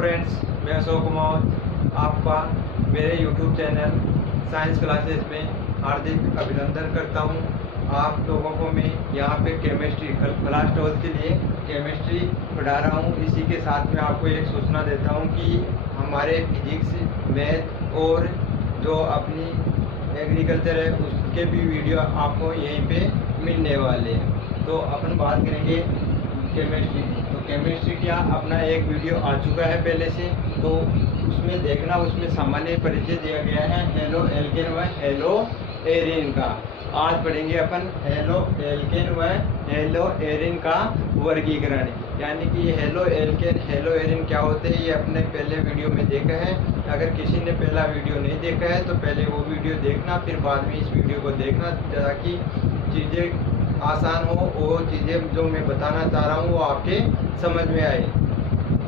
Friends, मैं अशोक कुमार आपका मेरे यूट्यूब चैनल साइंस क्लासेस में हार्दिक अभिनंदन करता हूं। आप लोगों को मैं यहां पे केमिस्ट्री क्लास 12 के लिए केमिस्ट्री पढ़ा रहा हूं। इसी के साथ में आपको एक सूचना देता हूं कि हमारे फिजिक्स, मैथ और जो अपनी एग्रीकल्चर है उसके भी वीडियो आपको यहीं पे मिलने वाले हैं। तो अपन बात करेंगे केमिस्ट्री की। तो केमिस्ट्री क्या अपना एक वीडियो आ चुका है पहले से, तो उसमें देखना, उसमें सामान्य परिचय दिया गया है हेलो एल्केन व हेलो एरिन का। आज पढ़ेंगे अपन हेलो एल्केन व हेलो एरिन का वर्गीकरण, यानी कि हेलो एल्केन हेलो एरिन क्या होते हैं ये अपने पहले वीडियो में देखा है। अगर किसी ने पहला वीडियो नहीं देखा है तो पहले वो वीडियो देखना, फिर बाद में इस वीडियो को देखना, ताकि चीज़ें आसान हो, वो चीज़ें जो मैं बताना चाह रहा हूँ वो आपके समझ में आए।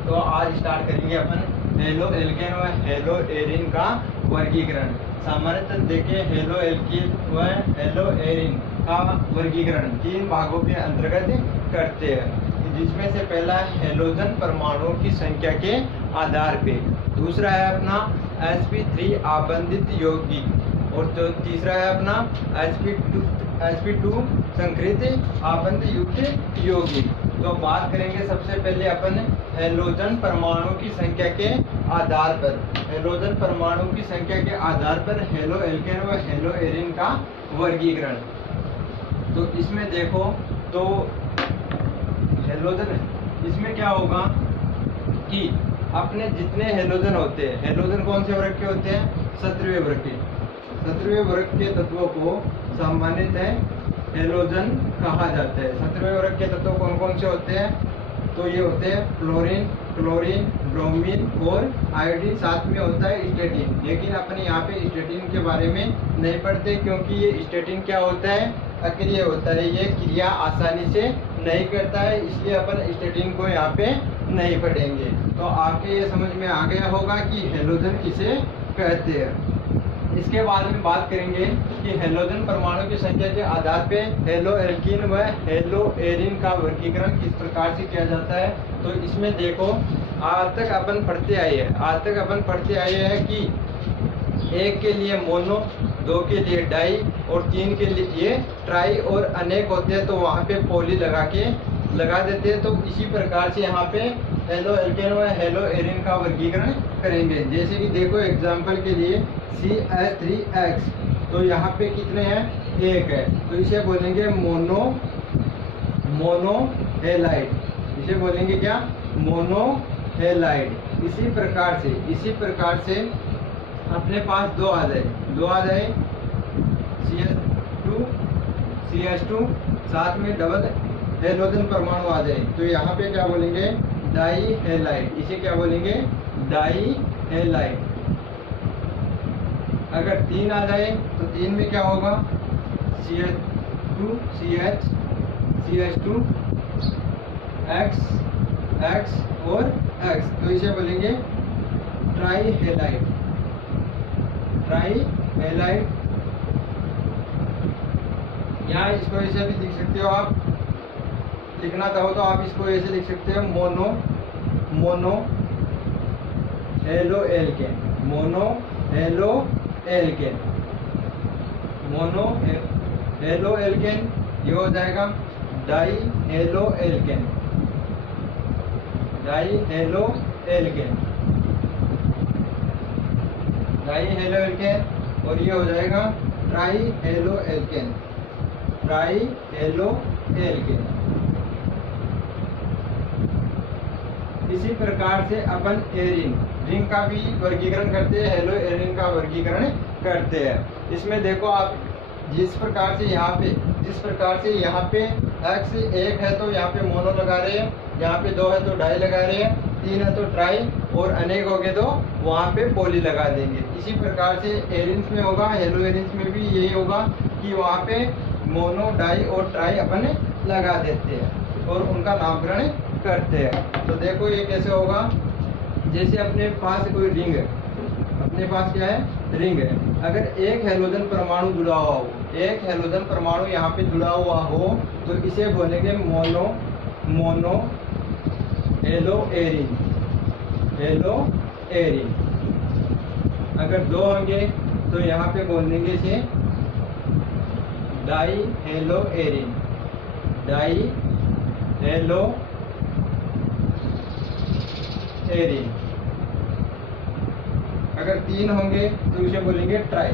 तो आज स्टार्ट करेंगे अपन हेलो एल्केन व हेलो एरिन का वर्गीकरण। सामान्यतः देखिए हेलो एल्केन व हेलो एरिन का वर्गीकरण 3 भागों के अंतर्गत करते हैं, जिसमें से पहला हैलोजन परमाणुओं की संख्या के आधार पे, दूसरा है अपना sp3 आबंधित यौगिक, और जो तीसरा है अपना sp2 संकृत आबंध युक्त यौगिक। तो बात करेंगे सबसे पहले अपन हैलोजन परमाणु की संख्या के आधार पर। हैलोजन परमाणु की संख्या के आधार पर हेलो एल्केन व हेलो एरिन का वर्गीकरण। तो इसमें देखो तो हैलोजन, इसमें क्या होगा कि अपने जितने हैलोजन होते हैं, हैलोजन कौन से वर्ग के होते हैं? 17वें वर्ग के। 17वें वर्ग के तत्वों को सामान्यतः हैलोजन कहा जाता है। 17वें वर्ग के तत्व कौन कौन से होते हैं? तो ये होते हैं फ्लोरीन, क्लोरीन, ब्रोमीन और आयोडीन, साथ में होता है स्टेटिन। लेकिन अपन यहाँ पे स्टेटिन के बारे में नहीं पढ़ते, क्योंकि ये स्टेटिन क्या होता है? अक्रिय होता है, ये क्रिया आसानी से नहीं करता है, इसलिए अपन स्टेटिन को यहाँ पे नहीं पढ़ेंगे। तो आपके ये समझ में आ गया होगा कि हैलोजन किसे कहते हैं। इसके बाद में बात करेंगे कि हैलोजन परमाणु की संख्या के आधार पे हेलो एल्कीन व हेलो एरिन का वर्गीकरण किस प्रकार से किया जाता है। तो इसमें देखो आज तक अपन पढ़ते आए हैं कि 1 के लिए मोनो, 2 के लिए डाई और 3 के लिए ट्राई और अनेक होते हैं तो वहाँ पे पॉली लगा देते हैं। तो इसी प्रकार से यहाँ पे हेलो एल्केन व हेलो एरिन का वर्गीकरण करेंगे। जैसे कि देखो एग्जांपल के लिए CH3X, तो यहाँ पे कितने हैं? 1 है, तो इसे बोलेंगे मोनो हेलाइड। इसे बोलेंगे क्या? Mono halide. इसी प्रकार से अपने पास 2 आ जाए CH2 साथ में डबल हैलोजन परमाणु आ जाए, तो यहाँ पे क्या बोलेंगे? Die halide. इसे क्या बोलेंगे? Die halide. अगर 3 आ जाए तो 3 में क्या होगा? CH2 X और X, तो इसे बोलेंगे ट्राई हेलाइड। यहाँ इसको ऐसे भी लिख सकते हो आप, लिखना चाहो तो आप इसको ऐसे लिख सकते हो mono halo alkane, mono halo alkane. ये हो जाएगा डाई हेलो एल्केन, और ये हो जाएगा ट्राई हेलो एल्केन। इसी प्रकार से अपन रिंग का भी वर्गीकरण करते हैं, हेलो एरिन का वर्गीकरण करते हैं। इसमें देखो आप जिस प्रकार से यहाँ पे X 1 है तो यहाँ पे मोनो लगा रहे हैं, यहाँ पे 2 है तो डाई लगा रहे हैं, 3 है तो ट्राई, और अनेक हो गए तो वहाँ पे पॉली लगा देंगे। इसी प्रकार से एरिन्स में होगा, हेलो एरिन्स में भी यही होगा कि वहाँ पे मोनो, डाई और ट्राई अपन लगा देते हैं और उनका नामकरण करते हैं। तो देखो ये कैसे होगा, जैसे अपने पास कोई रिंग है, अपने पास क्या है? रिंग है। अगर एक हैलोजन परमाणु जुड़ा हुआ हो, यहाँ पे जुड़ा हुआ हो, तो इसे बोलेंगे mono hello Erin. Hello Erin. अगर 2 होंगे तो यहाँ पे बोल देंगे इसे die hello Erin, die hello Erin. अगर 3 होंगे तो इसे बोलेंगे ट्राई,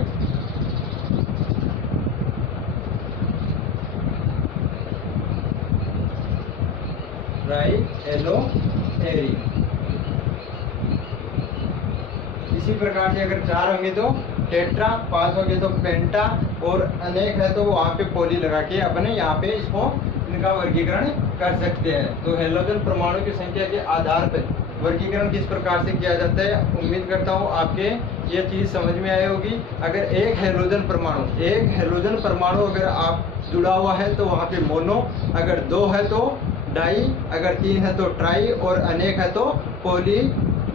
ट्राई हेलो एरिन। इसी प्रकार से अगर 4 होंगे तो टेट्रा, 5 होंगे तो पेंटा, और अनेक है तो वहाँ पे पोली लगा के अपने यहाँ पे इसको इनका वर्गीकरण कर सकते हैं। तो हेलोजन परमाणु की संख्या के आधार पर वर्गीकरण किस प्रकार से किया जाता है, उम्मीद करता हूँ आपके ये चीज़ समझ में आई होगी। अगर एक हेलोजन परमाणु अगर आप जुड़ा हुआ है तो वहाँ पे मोनो, अगर 2 है तो डाई, अगर 3 है तो ट्राई, और अनेक है तो पोली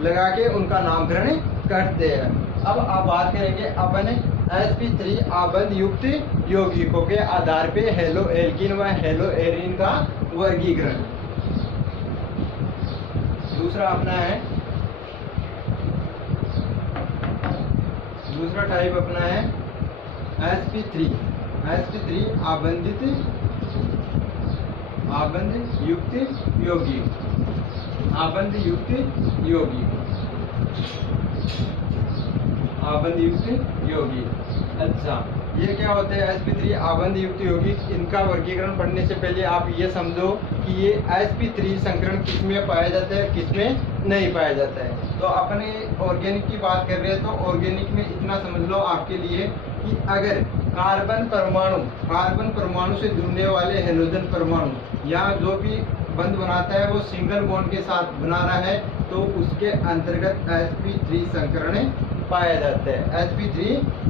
लगा के उनका नामकरण करते हैं। अब आप बात करेंगे अपने sp3 आबंध युक्त यौगिकों के आधार पे हेलो एल्किन व हेलो एरिन का वर्गीकरण। दूसरा अपना है, दूसरा टाइप अपना है sp3 आबंध युक्त यौगिक, आबंध युक्त यौगिक, आबंध युक्त यौगिक। अच्छा, ये क्या होते हैं sp3 आबंध युक्त यौगिक? इनका वर्गीकरण पढ़ने से पहले आप ये समझो कि ये sp3 संकरण किसमें पाया जाता है, किसमें नहीं पाया जाता है। तो अपने ऑर्गेनिक की बात कर रहे हैं तो ऑर्गेनिक में इतना समझ लो आपके लिए कि अगर कार्बन परमाणु से जुड़ने वाले हेलोजन परमाणु या जो भी बंध बनाता है वो सिंगल बॉन्ड के साथ बना रहा है तो उसके अंतर्गत sp3 संकरण पाया जाता है, sp3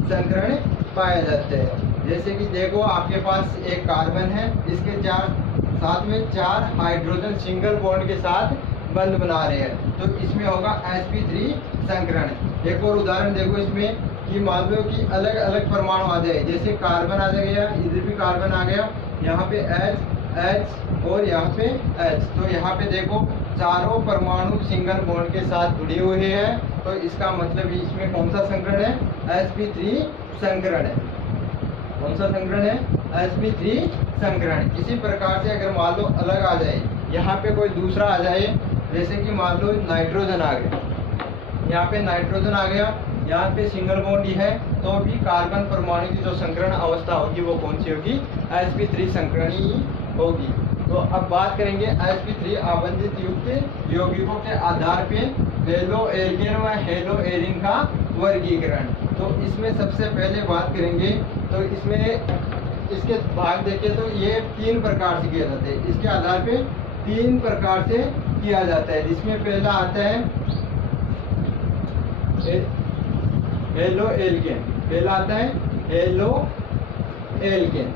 संकरण पाया जाता है। जैसे कि देखो आपके पास एक कार्बन है, इसके साथ में 4 हाइड्रोजन सिंगल बॉन्ड के साथ बंध बना रहे हैं तो इसमें होगा sp3 संकरण। एक और उदाहरण देखो इसमें कि मान लो कि अलग अलग परमाणु आ जाए, जैसे कार्बन आ गया, इधर भी कार्बन आ गया, यहाँ पे H और यहाँ पे H, तो यहाँ पे देखो चारों परमाणु सिंगल बॉन्ड के साथ जुड़े हुए हैं तो इसका मतलब इसमें कौन सा संकरण है, sp3 संकरण है। कौन सा संकरण है, sp3 संकरण। इसी प्रकार से अगर मान लो अलग आ जाए, यहाँ पे कोई दूसरा आ जाए, जैसे कि मान लो नाइट्रोजन आ गया, यहाँ पे नाइट्रोजन आ गया, यहाँ पे सिंगल बॉन्ड ही है तो भी कार्बन परमाणु की जो संकरण अवस्था होगी वो कौन सी होगी, sp3 संकरणी होगी। तो अब बात करेंगे sp3 आबंधित युक्त यौगिकों के आधार पे हेलो एल्केन व हेलो एरिन का वर्गीकरण। तो इसमें सबसे पहले बात करेंगे तो इसमें इसके भाग देखें तो ये 3 प्रकार से किया जाता है, इसके आधार पे 3 प्रकार से किया जाता है। जिसमें पहला आता है हेलो एल्केन, पहला आता है हेलो एल्केन,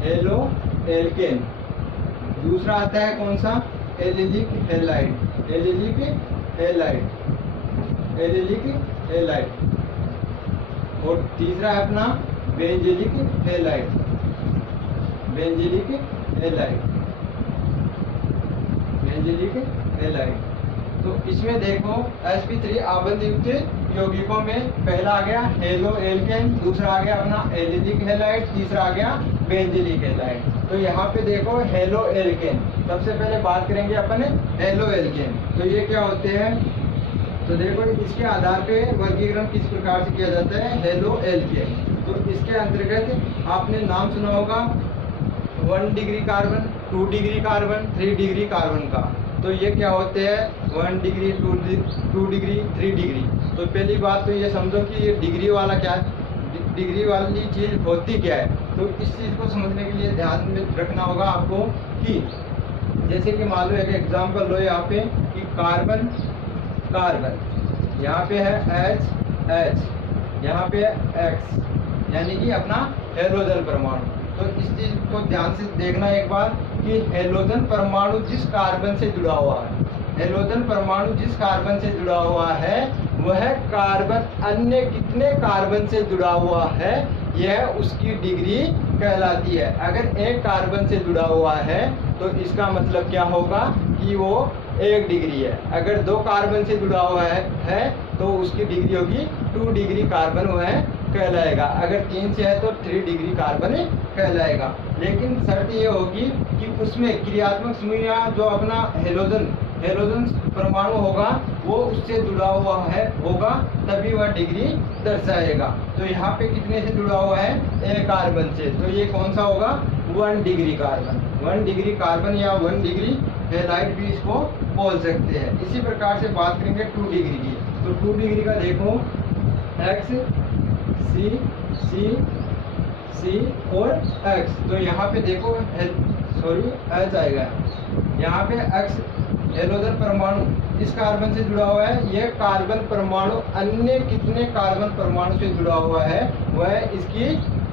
हेलो एल्केन। दूसरा आता है कौन सा, allylic halide, allylic halide, allylic halide. और तीसरा है अपना benzylic halide, benzylic halide, benzylic halide. तो इसमें देखो sp3 आबंध युक्त यौगिकों में पहला आ गया हेलो एल्केन, दूसरा आ गया अपना एलिलिक हैलाइड, तीसरा आ गया बेंजिलिक हैलाइड। तो यहाँ पे देखो हेलो एल्केन, सबसे पहले बात करेंगे अपन हेलो एल्केन। तो ये क्या होते हैं, तो देखो इसके आधार पे वर्गीकरण किस प्रकार से किया जाता है, हेलो एल्केन। तो इसके अंतर्गत आपने नाम सुना होगा 1 degree carbon, 2 degree carbon, 3 degree carbon का। तो ये क्या होते हैं 1 डिग्री, 2 डिग्री, 3 डिग्री। तो पहली बात तो ये समझो कि ये डिग्री वाला क्या, डिग्री वाली चीज़ होती क्या है। तो इस चीज़ को समझने के लिए ध्यान में रखना होगा आपको कि जैसे कि मान लो एक एग्जांपल लो यहाँ पे कि कार्बन, यहाँ पे है H, यहाँ पे है X, यानी कि अपना हेलोजन परमाणु। तो इस चीज को ध्यान से देखना एक बार कि हेलोजन परमाणु जिस कार्बन से जुड़ा हुआ है, हेलोजन परमाणु जिस कार्बन से जुड़ा हुआ है वह कार्बन अन्य कितने कार्बन से जुड़ा हुआ है यह उसकी डिग्री कहलाती है। अगर एक कार्बन से जुड़ा हुआ है तो इसका मतलब क्या होगा कि वो 1 डिग्री है। अगर 2 कार्बन से जुड़ा हुआ है तो उसकी डिग्री होगी 2 डिग्री कार्बन वह कहलाएगा। अगर 3 से है तो 3 डिग्री कार्बन कहलाएगा। लेकिन शर्त ये होगी कि उसमें क्रियात्मक समूह या जो अपना हेलोजन परमाणु होगा वो उससे जुड़ा हुआ होगा, तभी वह डिग्री दर्शाएगा। तो यहाँ पे कितने से जुड़ा हुआ है? 1 कार्बन से, तो ये कौन सा होगा? 1 डिग्री कार्बन। 1 डिग्री कार्बन या 1 डिग्री हैलाइड भी इसको बोल सकते हैं। इसी प्रकार से बात करेंगे 2 डिग्री की। तो 2 डिग्री का देखो X C और X। तो यहाँ पे देखो H आएगा। यहाँ पे X हेलोजन परमाणु इस कार्बन से जुड़ा हुआ है। यह कार्बन परमाणु अन्य कितने कार्बन परमाणु से जुड़ा हुआ है वह इसकी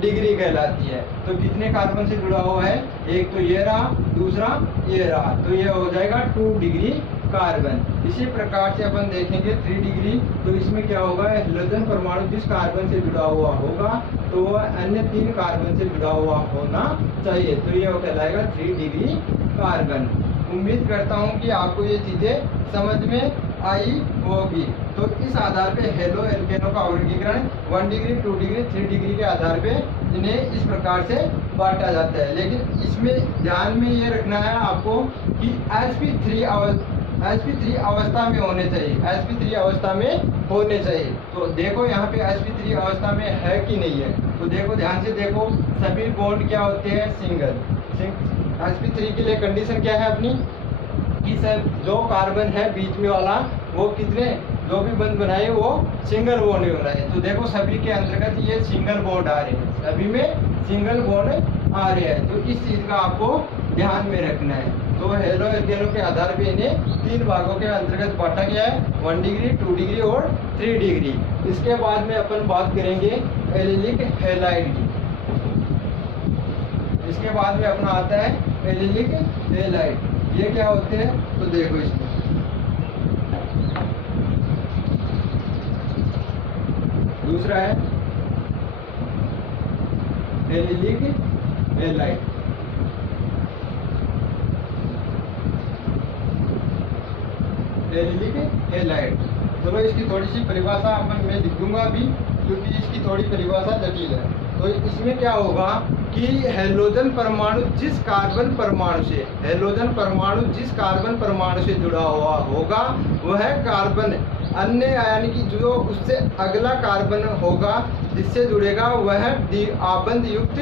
डिग्री कहलाती है। तो कितने कार्बन से जुड़ा हुआ है? एक तो ये रहा, दूसरा ये रहा, तो ये हो जाएगा 2 डिग्री कार्बन। इसी प्रकार से अपन देखेंगे 3 डिग्री। तो इसमें क्या होगा? हेलोजन परमाणु जिस कार्बन से जुड़ा हुआ होगा तो वह अन्य 3 कार्बन से जुड़ा हुआ होना चाहिए, तो यह कहलाएगा 3 डिग्री कार्बन। उम्मीद करता हूँ कि आपको ये चीजें समझ में आई होगी। तो इस आधार पे हेलो एल्केनो का वर्गीकरण 1 डिग्री, 2 डिग्री, 3 डिग्री के आधार पे इन्हें इस प्रकार से बांटा जाता है। लेकिन इसमें ध्यान में ये रखना है आपको कि sp3 अवस्था में होने चाहिए, sp3 अवस्था में होने चाहिए। तो देखो यहाँ पे sp3 अवस्था में है कि नहीं है। तो देखो ध्यान से देखो, सभी बॉन्ड क्या होते हैं? सिंगल। sp3 के लिए कंडीशन क्या है अपनी कि सर जो कार्बन है बीच में वाला वो कितने जो भी बंद बनाए वो सिंगल बॉन्ड में बनाए। तो देखो सभी के अंतर्गत ये सिंगल बॉन्ड आ रहे हैं, सभी में सिंगल बॉन्ड आ रहे हैं। तो इस चीज का आपको ध्यान में रखना है। तो हेलो एल्केनो के आधार पे इन्हें 3 भागों के अंतर्गत बांटा गया है, 1 डिग्री, 2 डिग्री और 3 डिग्री। इसके बाद में अपन बात करेंगे एलिलिक हैलाइड की। इसके बाद में अपना आता है एलिलिक हैलाइड। ये क्या होते हैं? तो देखो इसमें दूसरा है एलिलिक हैलाइड। Allylic halide. चलो इसकी थोड़ी सी परिभाषा अपन मैं लिख दूंगा अभी, क्योंकि इसकी थोड़ी परिभाषा जटिल है। तो इसमें क्या होगा कि हेलोजन परमाणु जिस कार्बन परमाणु से जुड़ा हुआ होगा वह कार्बन अन्य यानी कि जो उससे अगला कार्बन होगा जिससे जुड़ेगा वह आबंध युक्त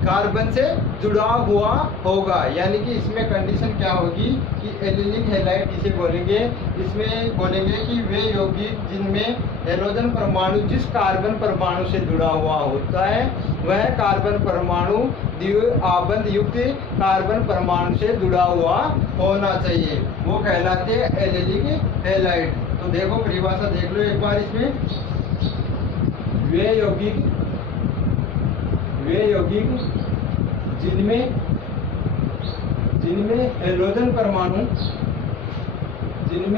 कार्बन से जुड़ा हुआ होगा। यानी कि इसमें कंडीशन क्या होगी कि एलिलिक हैलाइड किसे बोलेंगे? इसमें बोलेंगे कि वे यौगिक जिनमें हेलोजन परमाणु जिस कार्बन परमाणु से जुड़ा हुआ होता है वह कार्बन परमाणु आबंध युक्त कार्बन परमाणु से जुड़ा हुआ होना चाहिए, वो कहलाते हैं एलिलिक हैलाइड। तो देखो परिभाषा देख लो एक बार इसमें। वे यौगिक जिनमें हेलोजन परमाणु जिस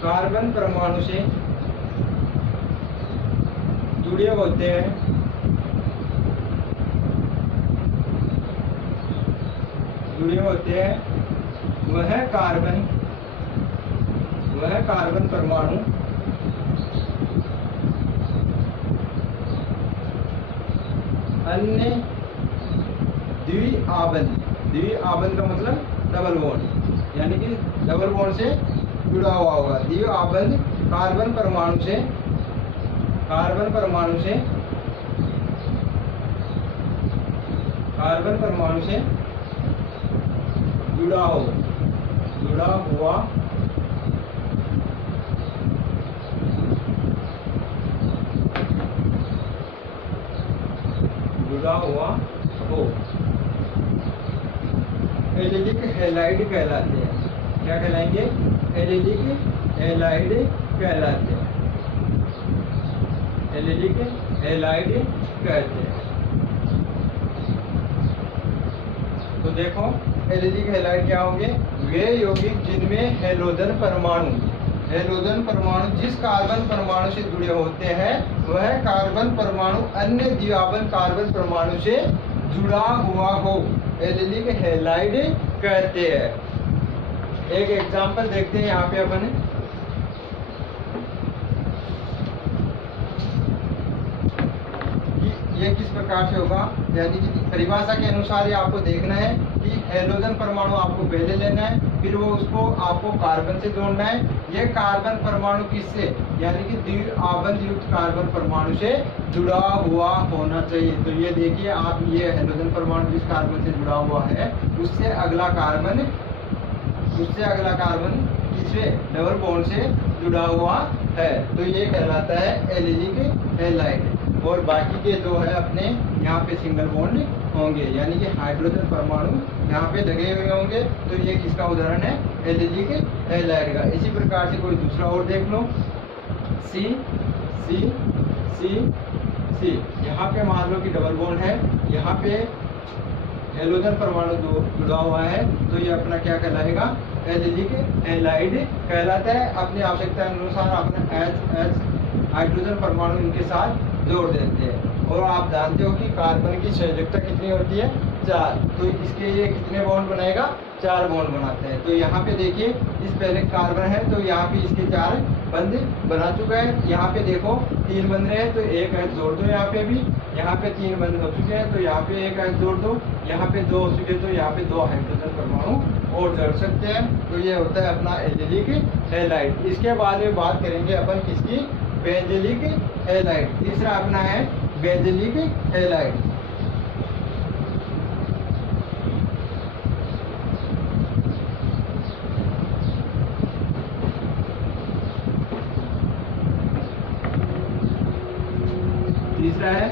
कार्बन परमाणु से जुड़े होते हैं वह कार्बन परमाणु अन्य द्विआबंध का मतलब डबल बॉन्ड, यानी कि डबल बॉन्ड से जुड़ा हुआ होगा। द्विआबंध कार्बन परमाणु से जुड़ा हुआ हो एलिलिक हैलाइड कहलाते हैं। क्या कहलाएंगे? एलिलिक हैलाइड कहलाते हैं। एलिलिक हैलाइड कहते हैं। तो देखो एलिलिक हैलाइड क्या होंगे, वे यौगिक जिनमें हैलोजन परमाणु जिस कार्बन परमाणु से जुड़े होते हैं वह कार्बन परमाणु अन्य द्विआवन कार्बन परमाणु से जुड़ा हुआ हो, एलिलिक हैलाइड कहते हैं। एक एग्जांपल देखते हैं यहाँ पे अपन, ये किस प्रकार से होगा, यानी कि परिभाषा के अनुसार ये आपको देखना है कि हैलोजन परमाणु आपको पहले लेना है, फिर वो उसको आपको कार्बन से जोड़ना है। ये कार्बन परमाणु किससे, यानी कि द्विआवन युक्त कार्बन परमाणु से जुड़ा हुआ होना चाहिए। तो ये देखिए आप, ये हैलोजन परमाणु जिस कार्बन से जुड़ा हुआ है उससे अगला कार्बन किससे, डबल बॉन्ड से जुड़ा हुआ है, तो ये कहलाता है एलिलिक हैलाइड। और बाकी के जो है अपने यहाँ पे सिंगल बॉन्ड होंगे, यानी कि हाइड्रोजन परमाणु यहाँ पे लगे हुए होंगे, तो ये किसका उदाहरण है, एलिलिक हैलाइड का। इसी प्रकार से कोई दूसरा और देख लो, सी सी सी सी, यहाँ पे मान लो कि डबल बॉन्ड है, यहाँ पे हैलोजन परमाणु जुड़ा हुआ है, तो ये अपना क्या कहलाएगा, एलिलिक हैलाइड कहलाता है। अपनी आवश्यकता अनुसार अपना H हाइड्रोजन परमाणु इनके साथ जोड़ देते हैं। और आप जानते हो कि कार्बन की संयोजकता कितनी होती है, 4, तो इसके लिए कितने बॉन्ड बनाएगा, 4 बॉन्ड बनाते हैं। तो यहाँ पे देखिए इस पहले कार्बन है, तो यहाँ पे इसके 4 बंद बना चुका है। यहाँ पे देखो 3 बन रहे हैं, तो एक H जोड़ दो, यहाँ पे भी, यहाँ पे 3 बंद हो चुके हैं, तो यहाँ पे एक H जोड़ दो, यहाँ पे 2 हो चुके, तो यहाँ पे 2 हाइड्रोजन परमाणु और जोड़ सकते हैं। तो ये होता है अपना एलिलिक हैलाइड। इसके बाद में बात करेंगे अपन किसकी, बेंजीलिक हैलाइड। तीसरा अपना है बेंजीलिक हैलाइड। तीसरा है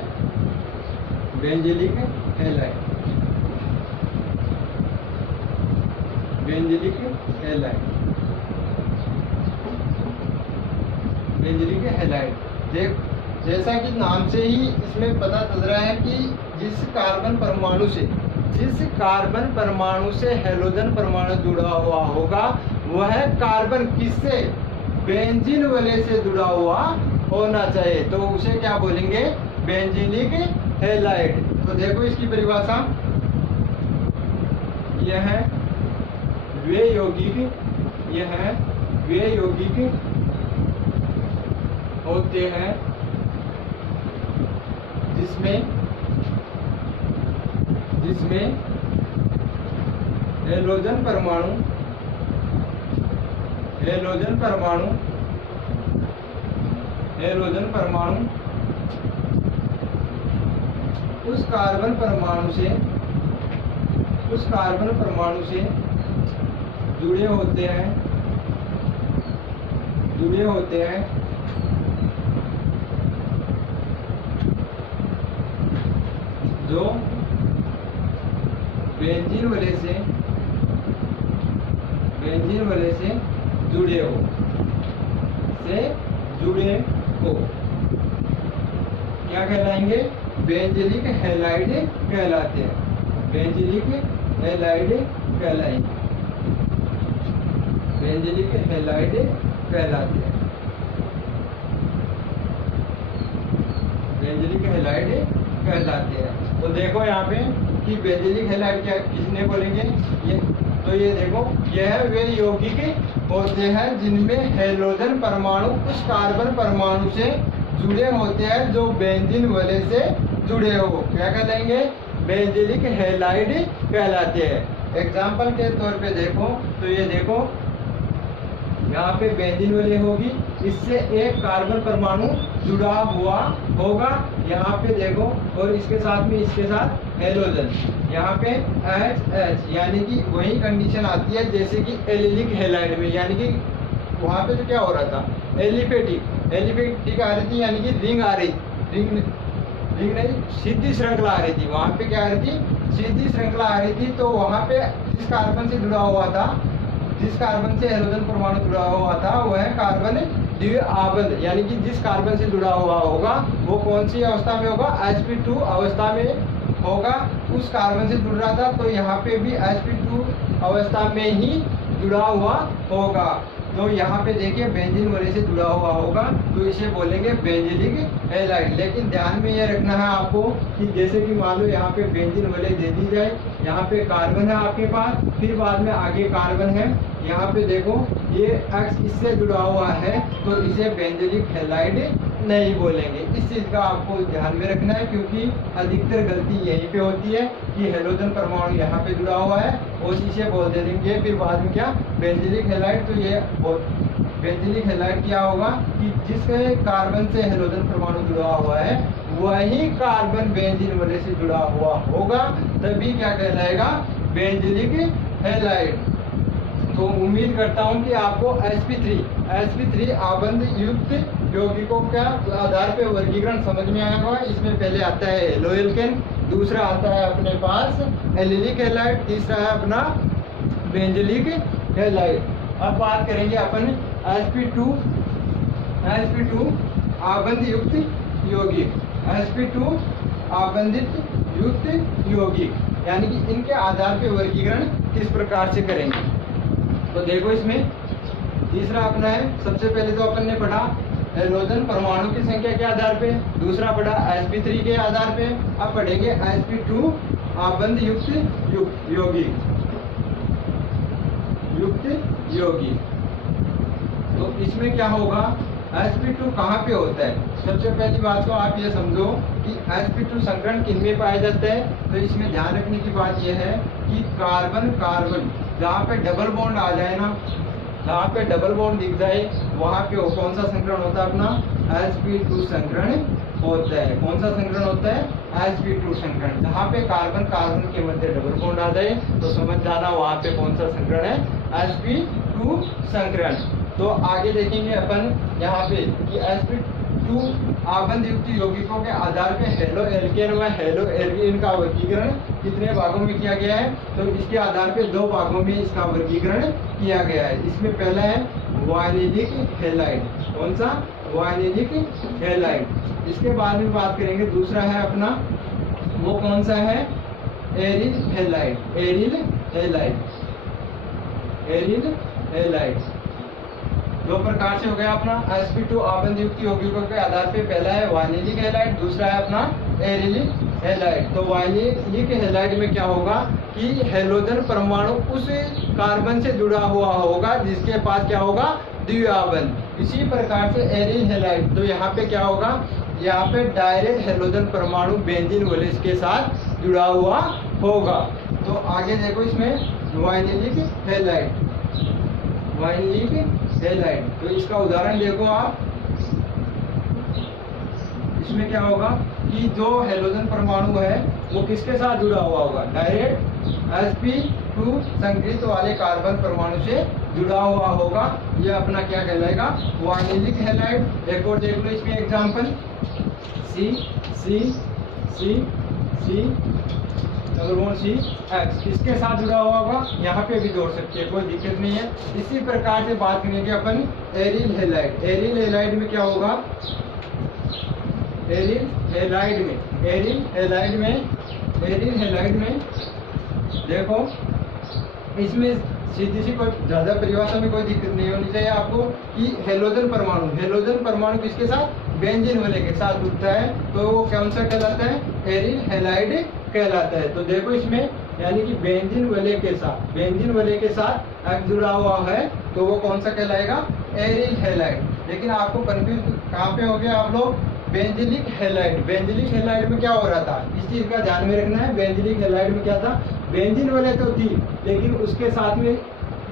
benzylic halide, benzylic halide, benzylic halide. देख, जैसा कि नाम से ही इसमें पता चल रहा है कि जिस कार्बन परमाणु से हैलोजन परमाणु जुड़ा हुआ होगा वह कार्बन किससे, बेंजीन वाले से जुड़ा हुआ होना चाहिए, तो उसे क्या बोलेंगे, बेंजीलिक हैलाइड। तो देखो इसकी परिभाषा, यह है वे यौगिक होते हैं जिसमें हैलोजन परमाणु उस कार्बन परमाणु से जुड़े होते हैं जो बेंजीन वाले से जुड़े हो क्या कहलाएंगे, बेंजीलिक हैलाइड कहलाते हैं, बेंजीलिक हैलाइड कहलाएंगे, बेंजीलिक हैलाइड कहलाते हैं, बेंजीलिक हैलाइड कहलाते हैं। तो देखो यहाँ पे कि बेंजीलिक हैलाइड क्या किसने बोलेंगे, ये देखो, यह वे यौगिक होते हैं जिनमें हैलोजन परमाणु उस कार्बन परमाणु से जुड़े होते हैं जो बेंजीन वाले से जुड़े हो, क्या कहलाएंगे, बेंजीलिक हैलाइड कहलाते हैं। एग्जाम्पल के तौर पे देखो, तो ये देखो यहाँ पे बेंजीन वाले होगी, इससे एक कार्बन परमाणु जुड़ा हुआ होगा, यहाँ पे देखो, और इसके साथ हैलोजन, यहाँ पे H, यानी कि वही कंडीशन आती है जैसे कि एलिलिक हैलाइड में, यानी कि वहाँ पे तो क्या हो रहा था, एलिपेटिक आ रही थी, यानी कि रिंग आ रही, रिंग नहीं, सीधी श्रृंखला आ रही थी, वहाँ पे क्या आ रही थी, सीधी श्रृंखला आ रही थी। तो वहाँ पे जिस कार्बन से जुड़ा हुआ था, जिस कार्बन से हैलोजन परमाणु जुड़ा हुआ था वह कार्बन द्विआवन, यानी कि जिस कार्बन से जुड़ा हुआ होगा वो कौन सी अवस्था में होगा, sp2 अवस्था में होगा उस कार्बन से जुड़ रहा था, तो यहाँ पे भी sp2 अवस्था में ही जुड़ा हुआ होगा। तो यहाँ पे देखिए बेंजीन वाले से जुड़ा हुआ होगा, तो इसे बोलेंगे बेंजिलिक हैलाइड। लेकिन ध्यान में ये रखना है आपको कि जैसे कि मान लो यहाँ पे बेंजीन वाले दे दी जाए, यहाँ पे कार्बन है आपके पास, फिर बाद में आगे कार्बन है, यहाँ पे देखो ये X इससे जुड़ा हुआ है, तो इसे बेंजिलिक हैलाइड नहीं बोलेंगे। इस चीज़ का आपको ध्यान में रखना है, क्योंकि अधिकतर गलती यहीं पे होती है कि हेलोजन परमाणु यहाँ पे जुड़ा हुआ है और इसे बोल देंगे, फिर बाद में क्या बेंजिलिक हैलाइड। तो ये बेंजिलिक हैलाइड क्या होगा कि जिसके कार्बन से हेलोजन परमाणु जुड़ा हुआ है वही कार्बन बेंजीन वाले से जुड़ा हुआ होगा, तभी क्या कहलाएगा बेंजिलिक हैलाइड। तो उम्मीद करता हूं कि आपको sp3 आबंध युक्त यौगिकों का आधार पे वर्गीकरण समझ में आया होगा। इसमें पहले आता है हेलो एल्केन, दूसरा आता है अपने पास एलिलिक हैलाइड, तीसरा है अपना बेंजिलिक हैलाइड। अब बात करेंगे अपन sp2 आबंध युक्त यौगिक, sp2 आबंधित युक्त यौगिक, यानी कि इनके आधार पे वर्गीकरण किस प्रकार से करेंगे। तो देखो इसमें तीसरा अपना है, सबसे पहले तो अपन ने पढ़ा हेलोजन परमाणु की संख्या के आधार पे, दूसरा पढ़ा sp3 के आधार पे, अब पढ़ेंगे sp2 आबंध युक्त यौगिक। तो इसमें क्या होगा, sp2 कहाँ पे होता है। सबसे पहली बात तो आप ये समझो कि sp2 संकरण किन में पाया जाता है। तो इसमें ध्यान रखने की बात यह है कि कार्बन जहाँ पे डबल बॉन्ड आ जाए ना, जहाँ पे डबल बॉन्ड दिख जाए वहाँ पे कौन सा संकरण होता है अपना sp2 संकरण होता है। कौन सा संकरण होता है sp2 संकरण। जहाँ पे कार्बन के मध्य डबल बॉन्ड आ जाए तो समझ जाना वहाँ पे कौन सा संकरण है sp2 संकरण। तो आगे देखेंगे अपन यहाँ पे कि sp2 आबंध युक्त यौगिकों के आधार पे हेलो एल्केन व हेलो एल्कीन का वर्गीकरण कितने भागों में किया गया है। तो इसके आधार पे 2 भागों में इसका वर्गीकरण किया गया है। इसमें पहला है वायनिलिक हैलाइड, कौन सा वायनिलिक हैलाइड। इसके बाद में बात करेंगे दूसरा है अपना, वो कौन सा है एरिल हैलाइड। 2 प्रकार से हो गया अपना sp2 आबंध युक्त यौगिकों के आधार पे, पहला है वायनिलिक हैलाइड, दूसरा है अपना एरिलिक हैलाइड। तो वायनिलिक हैलाइड में क्या होगा कि हेलोजन परमाणु उस कार्बन से जुड़ा हुआ होगा जिसके पास क्या होगा द्विआबंध। इसी प्रकार से एरिल हैलाइड, तो यहाँ पे क्या होगा, यहाँ पे डायरेक्ट हेलोजन परमाणु बेंजीन वैलेंस के साथ जुड़ा हुआ होगा। तो आगे देखो इसमें वायनिलिक हैलाइड, तो इसका उदाहरण देखो आप। इसमें क्या होगा कि जो हेलोजन परमाणु है वो किसके साथ जुड़ा हुआ होगा, डायरेक्ट sp2 संकृत वाले कार्बन परमाणु से जुड़ा हुआ होगा। यह अपना क्या कहलाएगा वायनिलिक हैलाइड। एक और देख लो इसमें एग्जांपल, C इसके साथ जुड़ा हुआ होगा, यहाँ पे भी जोड़ सकते हैं, कोई दिक्कत नहीं है। इसी प्रकार से बात करेंगे अपन एरिल हैलाइड में क्या होगा, एरिल हैलाइड में देखो इसमें सीधी सी कोई ज्यादा परिभाषा में कोई दिक्कत नहीं होनी चाहिए आपको कि हेलोजन परमाणु किसके साथ बेंजीन वाले के साथ जुड़ता है, तो वो कौन सा कहलाता है एरिल हैलाइड कहलाता है। तो देखो इसमें यानी कि बेंजीन वाले के साथ X जुड़ा हुआ है तो वो कौन सा कहलाएगा एरिल हैलाइड। लेकिन आपको कंफ्यूज कहाँ पे हो गया आप लोग, बेंजिलिक हैलाइड में क्या हो रहा था, इस चीज का ध्यान में रखना है। बेंजिलिक हैलाइड में क्या था, बेंजीन वाले तो थी लेकिन उसके साथ में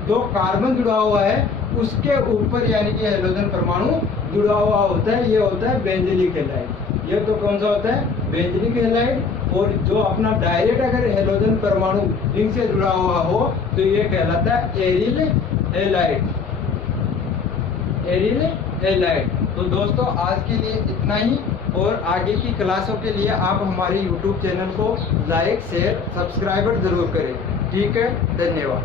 जो कार्बन जुड़ा हुआ है उसके ऊपर यानी कि हेलोजन परमाणु जुड़ा हुआ होता है, ये होता है बेंजिलिक हैलाइड। ये तो कौन सा होता है बेंजिलिक हैलाइड। और जो अपना डायरेक्ट अगर हेलोजन परमाणु रिंग से जुड़ा हुआ हो तो ये कहलाता है एरिल हैलाइड। तो दोस्तों आज के लिए इतना ही, और आगे की क्लासों के लिए आप हमारे YouTube चैनल को लाइक शेयर सब्सक्राइब जरूर करें। ठीक है, धन्यवाद।